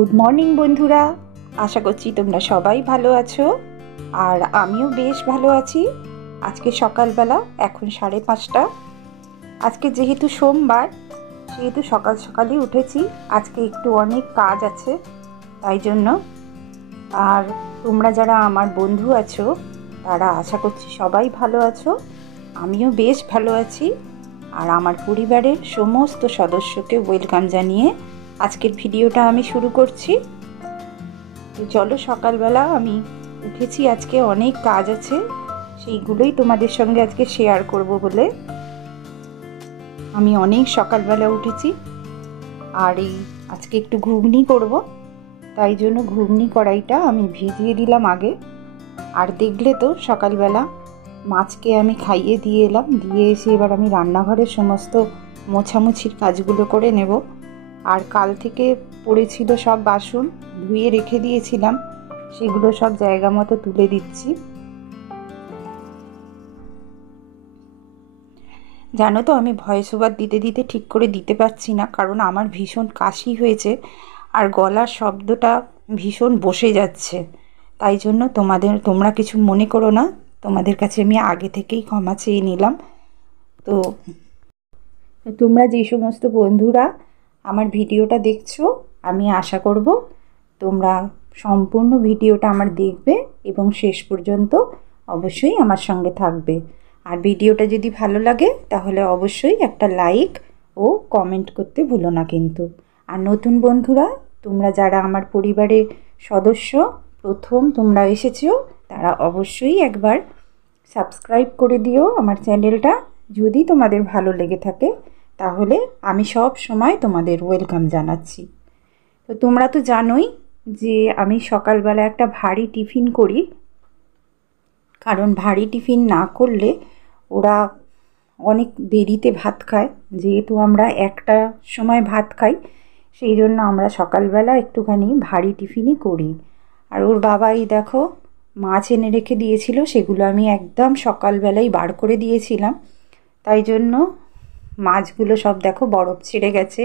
Good morning বন্ধুরা, আশা করছি তোমরা সবাই ভালো আছো। আর আমিও বেশ ভালো আছি। আজকে সকালবেলা এখন 5:30। আজকে যেহেতু সোমবার, সেহেতু সকাল সকালই উঠেছি। আজকে একটু অনেক কাজ আছে, তাই জন্য। আর তোমরা যারা আমার বন্ধু আছো, তারা আশা করছি সবাই ভালো আছো। আমিও বেশ ভালো আছি। আর আমার পরিবারের সমস্ত সদস্যকে ওয়েলকাম জানিয়ে আজকের ভিডিওটা আমি শুরু করছি। তো চলো, সকালবেলা আমি উঠেছি, আজকে অনেক কাজ আছে, সেইগুলোই তোমাদের সঙ্গে আজকে শেয়ার করব বলে আমি অনেক সকালবেলা উঠেছি। আর আজকে একটু ঘুগনি করব, তাই জন্য ঘুগনি কড়াইটা আমি ভিজিয়ে দিলাম আগে। আর দেখলে তো সকালবেলা মাছকে আমি খাইয়ে দিয়ে এলাম, দিয়ে এসে এবার আমি রান্নাঘরের সমস্ত মোছামুছির কাজগুলো করে নেব। আর কাল থেকে পড়েছিল সব বাসন, ধুয়ে রেখে দিয়েছিলাম, সেগুলো সব জায়গা মতো তুলে দিচ্ছি। জানো তো, আমি ভয়েস ওভার দিতে দিতে ঠিক করে দিতে পারছি না, কারণ আমার ভীষণ কাশি হয়েছে আর গলার শব্দটা ভীষণ বসে যাচ্ছে। তাই জন্য তোমরা কিছু মনে করো না, তোমাদের কাছে আমি আগে থেকেই ক্ষমা চেয়ে নিলাম। তো তোমরা যে সমস্ত বন্ধুরা আমার ভিডিওটা দেখছো, আমি আশা করব তোমরা সম্পূর্ণ ভিডিওটা আমার দেখবে এবং শেষ পর্যন্ত অবশ্যই আমার সঙ্গে থাকবে। আর ভিডিওটা যদি ভালো লাগে তাহলে অবশ্যই একটা লাইক ও কমেন্ট করতে ভুলো না কিন্তু। আর নতুন বন্ধুরা, তোমরা যারা আমার পরিবারের সদস্য, প্রথম তোমরা এসেছো, তারা অবশ্যই একবার সাবস্ক্রাইব করে দিও আমার চ্যানেলটা। যদি তোমাদের ভালো লেগে থাকে তাহলে আমি সব সময় তোমাদের ওয়েলকাম জানাচ্ছি। তো তোমরা তো জানোই যে আমি সকালবেলা একটা ভারী টিফিন করি, কারণ ভারী টিফিন না করলে ওরা অনেক দেরিতে ভাত খায়। যেহেতু আমরা একটা সময় ভাত খাই, সেই জন্য আমরা সকালবেলা একটুখানি ভারী টিফিনই করি। আর ওর বাবাই দেখো মাছ এনে রেখে দিয়েছিল, সেগুলো আমি একদম সকালবেলাই বার করে দিয়েছিলাম। তাই জন্য মাছগুলো সব দেখো বরফ ছেড়ে গেছে।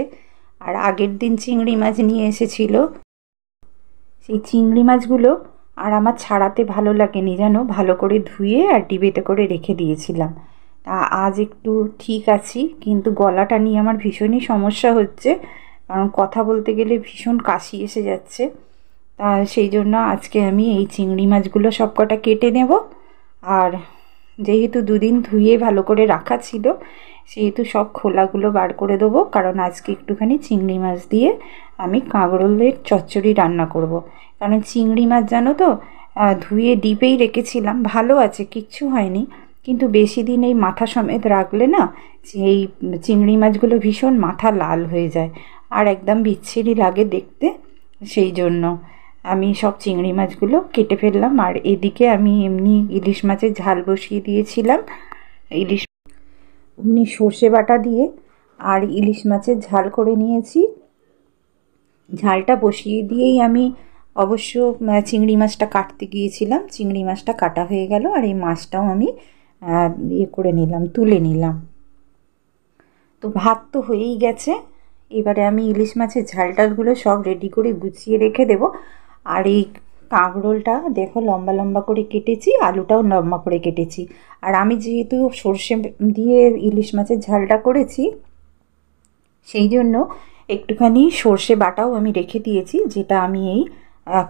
আর আগের দিন চিংড়ি মাছ নিয়ে এসেছিল, সেই চিংড়ি মাছগুলো আর আমার ছাড়াতে ভালো লাগেনি, যেন ভালো করে ধুয়ে আর ডিবেতে করে রেখে দিয়েছিলাম। তা আজ একটু ঠিক আছি, কিন্তু গলাটা নিয়ে আমার ভীষণই সমস্যা হচ্ছে, কারণ কথা বলতে গেলে ভীষণ কাশি এসে যাচ্ছে। তা সেই জন্য আজকে আমি এই চিংড়ি মাছগুলো সব কটা কেটে নেব। আর যেহেতু দুদিন ধুয়ে ভালো করে রাখা ছিল, সেহেতু সব খোলাগুলো বার করে দেবো, কারণ আজকে একটুখানি চিংড়ি মাছ দিয়ে আমি কাঁকরোলের চচ্চড়ি রান্না করব। কারণ চিংড়ি মাছ জানো তো, ধুয়ে ডিপেই রেখেছিলাম, ভালো আছে, কিচ্ছু হয়নি, কিন্তু বেশি দিন এই মাথা সমেত রাখলে না, এই চিংড়ি মাছগুলো ভীষণ মাথা লাল হয়ে যায় আর একদম বিচ্ছিরি লাগে দেখতে। সেই জন্য আমি সব চিংড়ি মাছগুলো কেটে ফেললাম। আর এদিকে আমি এমনি ইলিশ মাছের ঝাল বসিয়ে দিয়েছিলাম, ইলিশ এমনি সর্ষে বাটা দিয়ে আর ইলিশ মাছের ঝাল করে নিয়েছি। ঝালটা বসিয়ে দিয়েই আমি অবশ্য চিংড়ি মাছটা কাটতে গিয়েছিলাম, চিংড়ি মাছটা কাটা হয়ে গেল। আর এই মাছটাও আমি করে নিলাম, তুলে নিলাম। তো ভাত তো হয়েই গেছে, এবারে আমি ইলিশ মাছের ঝালটালগুলো সব রেডি করে গুছিয়ে রেখে দেব। আর এই কাঁকরোলটা দেখো লম্বা লম্বা করে কেটেছি, আলুটাও লম্বা করে কেটেছি। আর আমি যেহেতু সর্ষে দিয়ে ইলিশ মাছের ঝালটা করেছি, সেই জন্য একটুখানি সর্ষে বাটাও আমি রেখে দিয়েছি, যেটা আমি এই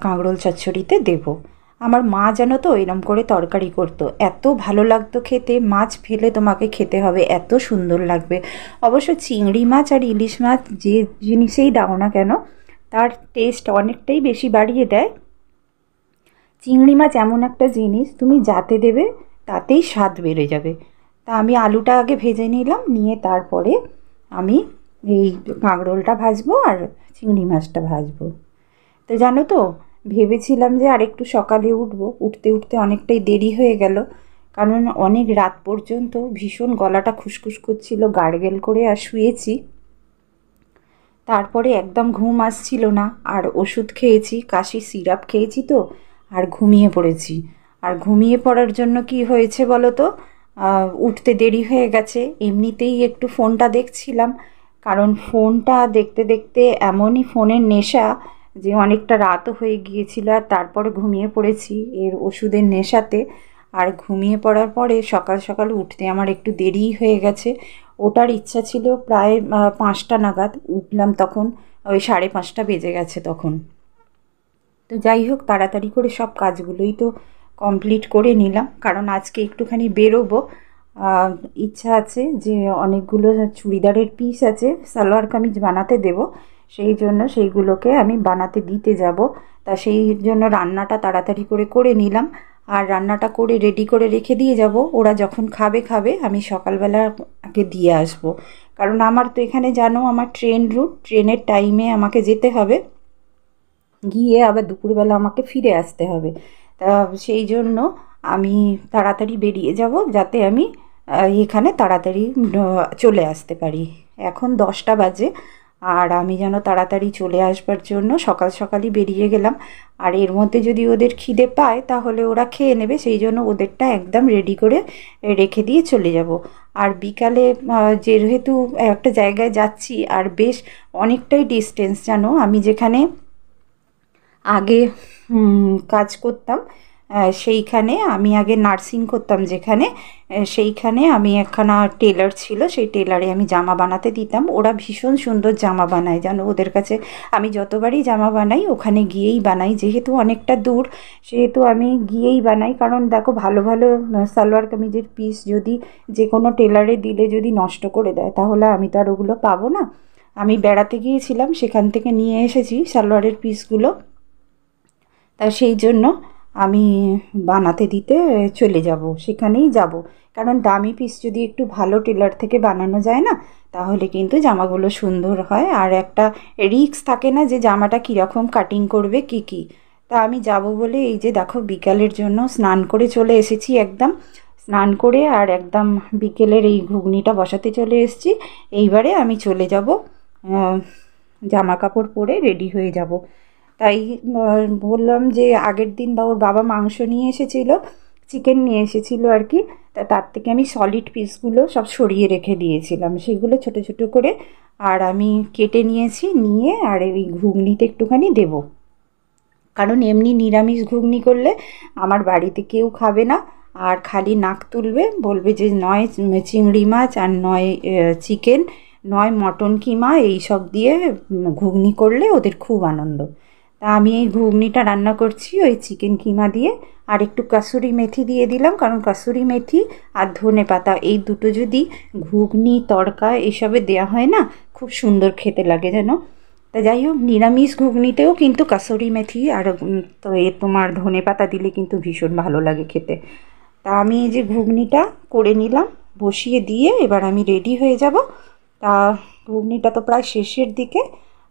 কাঁকরোল চচ্চড়িতে দেবো। আমার মা জানো তো এরম করে তরকারি করতো, এত ভালো লাগতো খেতে, মাছ ফেলে তোমাকে খেতে হবে, এত সুন্দর লাগবে। অবশ্য চিংড়ি মাছ আর ইলিশ মাছ যে জিনিসেই দাও না কেন, তার টেস্ট অনেকটাই বেশি বাড়িয়ে দেয়। চিংড়ি মাছ এমন একটা জিনিস, তুমি যাতে দেবে তাতেই স্বাদ বেড়ে যাবে। তা আমি আলুটা আগে ভেজে নিলাম, নিয়ে তারপরে আমি এই কাঁকরোলটা ভাজবো আর চিংড়ি মাছটা ভাজবো। তো জানো তো, ভেবেছিলাম যে আরেকটু সকালে উঠবো, উঠতে উঠতে অনেকটাই দেরি হয়ে গেল, কারণ অনেক রাত পর্যন্ত ভীষণ গলাটা খুসখুস করছিল, গার্গেল করে আর শুয়েছি। তারপরে একদম ঘুম আসছিল না, আর ওষুধ খেয়েছি, কাশি সিরাপ খেয়েছি, তো আর ঘুমিয়ে পড়েছি। আর ঘুমিয়ে পড়ার জন্য কি হয়েছে বলো তো, উঠতে দেরি হয়ে গেছে। এমনিতেই একটু ফোনটা দেখছিলাম, কারণ ফোনটা দেখতে দেখতে এমনই ফোনের নেশা যে অনেকটা রাতও হয়ে গিয়েছিল, আর তারপরে ঘুমিয়ে পড়েছি এর ওষুধের নেশাতে। আর ঘুমিয়ে পড়ার পরে সকাল সকাল উঠতে আমার একটু দেরিই হয়ে গেছে। ওটার ইচ্ছা ছিল প্রায় 5টা নাগাদ, উঠলাম তখন ওই 5:30 বেজে গেছে তখন। তো যাই হোক, তাড়াতাড়ি করে সব কাজগুলোই তো কমপ্লিট করে নিলাম, কারণ আজকে একটুখানি বেরোবো। আহ, ইচ্ছা আছে যে অনেকগুলো চুড়িদারের পিস আছে, সালোয়ার কামিজ বানাতে দেব, সেই জন্য সেইগুলোকে আমি বানাতে দিতে যাব। তা সেই জন্য রান্নাটা তাড়াতাড়ি করে করে নিলাম, আর রান্নাটা করে রেডি করে রেখে দিয়ে যাব। ওরা যখন খাবে খাবে, আমি সকালবেলা আগে দিয়ে আসবো। কারণ আমার তো এখানে জানো আমার ট্রেন রুট, ট্রেনের টাইমে আমাকে যেতে হবে, গিয়ে আবার দুপুরবেলা আমাকে ফিরে আসতে হবে। তা সেই জন্য আমি তাড়াতাড়ি বেরিয়ে যাব, যাতে আমি এখানে তাড়াতাড়ি চলে আসতে পারি। এখন 10টা বাজে, আর আমি যেন তাড়াতাড়ি চলে আসবার জন্য সকাল সকালই বেরিয়ে গেলাম। আর এর মধ্যে যদি ওদের খিদে পায় তাহলে ওরা খেয়ে নেবে, সেই জন্য ওদেরটা একদম রেডি করে রেখে দিয়ে চলে যাব। আর বিকালে যেহেতু একটা জায়গায় যাচ্ছি, আর বেশ অনেকটাই ডিস্টেন্স, জানো আমি যেখানে আগে কাজ করতাম, সেইখানে আমি আগে নার্সিং করতাম যেখানে, সেইখানে আমি একখানা টেলার ছিল, সেই টেলারে আমি জামা বানাতে দিতাম। ওরা ভীষণ সুন্দর জামা বানায় জানো, ওদের কাছে আমি যতবারই জামা বানাই ওখানে গিয়েই বানাই, যেহেতু অনেকটা দূর সেহেতু আমি গিয়েই বানাই। কারণ দেখো, ভালো ভালো সালোয়ার কামিজের পিস যদি যে কোনো টেলারে দিলে যদি নষ্ট করে দেয়, তাহলে আমি তো আর ওগুলো পাবো না। আমি বেড়াতে গিয়েছিলাম, সেখান থেকে নিয়ে এসেছি সালোয়ারের পিসগুলো। তা সেই জন্য আমি বানাতে দিতে চলে যাব, সেখানেই যাব। কারণ দামি পিস যদি একটু ভালো টেলার থেকে বানানো যায় না, তাহলে কিন্তু জামাগুলো সুন্দর হয়, আর একটা রিস্ক থাকে না যে জামাটা কীরকম কাটিং করবে কী কী। তা আমি যাব বলে এই যে দেখো, বিকালের জন্য স্নান করে চলে এসেছি একদম। স্নান করে আর একদম বিকেলের এই ঘুগনিটা বসাতে চলে এসেছি। এইবারে আমি চলে যাব, জামা কাপড় পরে রেডি হয়ে যাব। তাই বললাম যে আগের দিন বা ওর বাবা মাংস নিয়ে এসেছিলো, চিকেন নিয়ে এসেছিলো আর কি। তা তার থেকে আমি সলিড পিসগুলো সব সরিয়ে রেখে দিয়েছিলাম, সেগুলো ছোটো ছোটো করে আর আমি কেটে নিয়েছি, নিয়ে আর ওই ঘুগনিতে একটুখানি দেবো। কারণ এমনি নিরামিষ ঘুগনি করলে আমার বাড়িতে কেউ খাবে না, আর খালি নাক তুলবে, বলবে যে নয় চিংড়ি মাছ, আর নয় চিকেন, নয় মটন কিমা, এই সব দিয়ে ঘুগনি করলে ওদের খুব আনন্দ। তা আমি এই ঘুগনিটা রান্না করছি ওই চিকেন কিমা দিয়ে, আর একটু কাসুরি মেথি দিয়ে দিলাম, কারণ কাসুরি মেথি আর ধনে পাতা এই দুটো যদি ঘুগনি তড়কা এসবে দেওয়া হয় না, খুব সুন্দর খেতে লাগে যেন। তা যাই হোক, নিরামিষ ঘুগনিতেও কিন্তু কাসুরি মেথি আর তো তোমার ধনে পাতা দিলে কিন্তু ভীষণ ভালো লাগে খেতে। তা আমি এই যে ঘুগনিটা করে নিলাম, বসিয়ে দিয়ে এবার আমি রেডি হয়ে যাব। তা ঘুগনিটা তো প্রায় শেষের দিকে,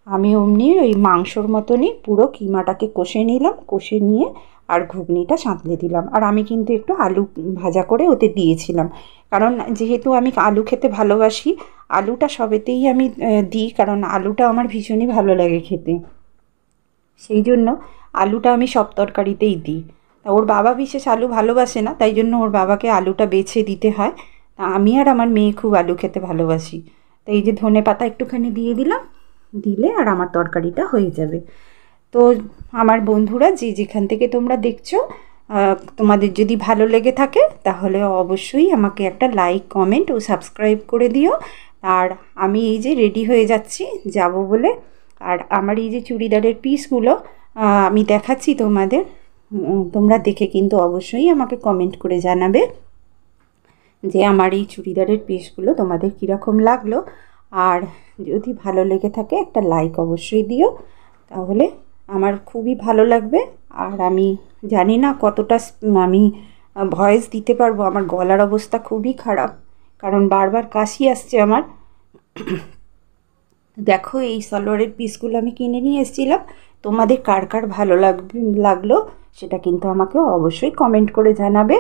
আমি অমনি ওই মাংসর মতনই পুরো কিমাটাকে কষে নিলাম, কষে নিয়ে আর ঘুগনিটা সাঁতলে দিলাম। আর আমি কিন্তু একটু আলু ভাজা করে ওতে দিয়েছিলাম, কারণ যেহেতু আমি আলু খেতে ভালোবাসি, আলুটা সবেতেই আমি দিই, কারণ আলুটা আমার ভীষণই ভালো লাগে খেতে, সেই জন্য আলুটা আমি সব তরকারিতেই দিই। তা ওর বাবা বিশেষ আলু ভালোবাসে না, তাই জন্য ওর বাবাকে আলুটা বেছে দিতে হয়। তা আমি আর আমার মেয়ে খুব আলু খেতে ভালোবাসি। তো এই যে ধনে পাতা একটুখানি দিয়ে দিলাম, দিলে আর আমার তরকারিটা হয়ে যাবে। তো আমার বন্ধুরা যে যেখান থেকে তোমরা দেখছো, তোমাদের যদি ভালো লেগে থাকে তাহলে অবশ্যই আমাকে একটা লাইক, কমেন্ট ও সাবস্ক্রাইব করে দিও। আর আমি এই যে রেডি হয়ে যাচ্ছি যাব বলে, আর আমার এই যে চুড়িদারের পিসগুলো আমি দেখাচ্ছি তোমাদের, তোমরা দেখে কিন্তু অবশ্যই আমাকে কমেন্ট করে জানাবে যে আমার এই চুড়িদারের পিসগুলো তোমাদের কীরকম লাগলো। আর যদি ভালো লেগে থাকে একটা লাইক অবশ্যই দিও, তাহলে আমার খুবই ভালো লাগবে। আর আমি জানি না কতটা আমি ভয়েস দিতে পারবো, আমার গলার অবস্থা খুবই খারাপ, কারণ বারবার কাশি আসছে আমার। দেখো, এই সালোয়ারের পিসগুলো আমি কিনে নিয়ে এসেছিলাম, তোমাদের কার কার ভালো লাগলো সেটা কিন্তু আমাকে অবশ্যই কমেন্ট করে জানাবে।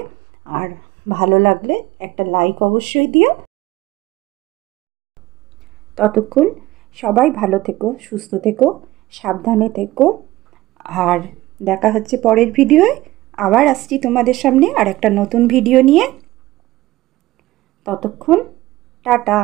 আর ভালো লাগলে একটা লাইক অবশ্যই দিও। ততক্ষণ সবাই ভালো থেকো, সুস্থ থেকো, সাবধানে থেকো, আর দেখা হচ্ছে পরের ভিডিওয়। আবার আসছি তোমাদের সামনে আর একটা নতুন ভিডিও নিয়ে। ততক্ষণ টাটা।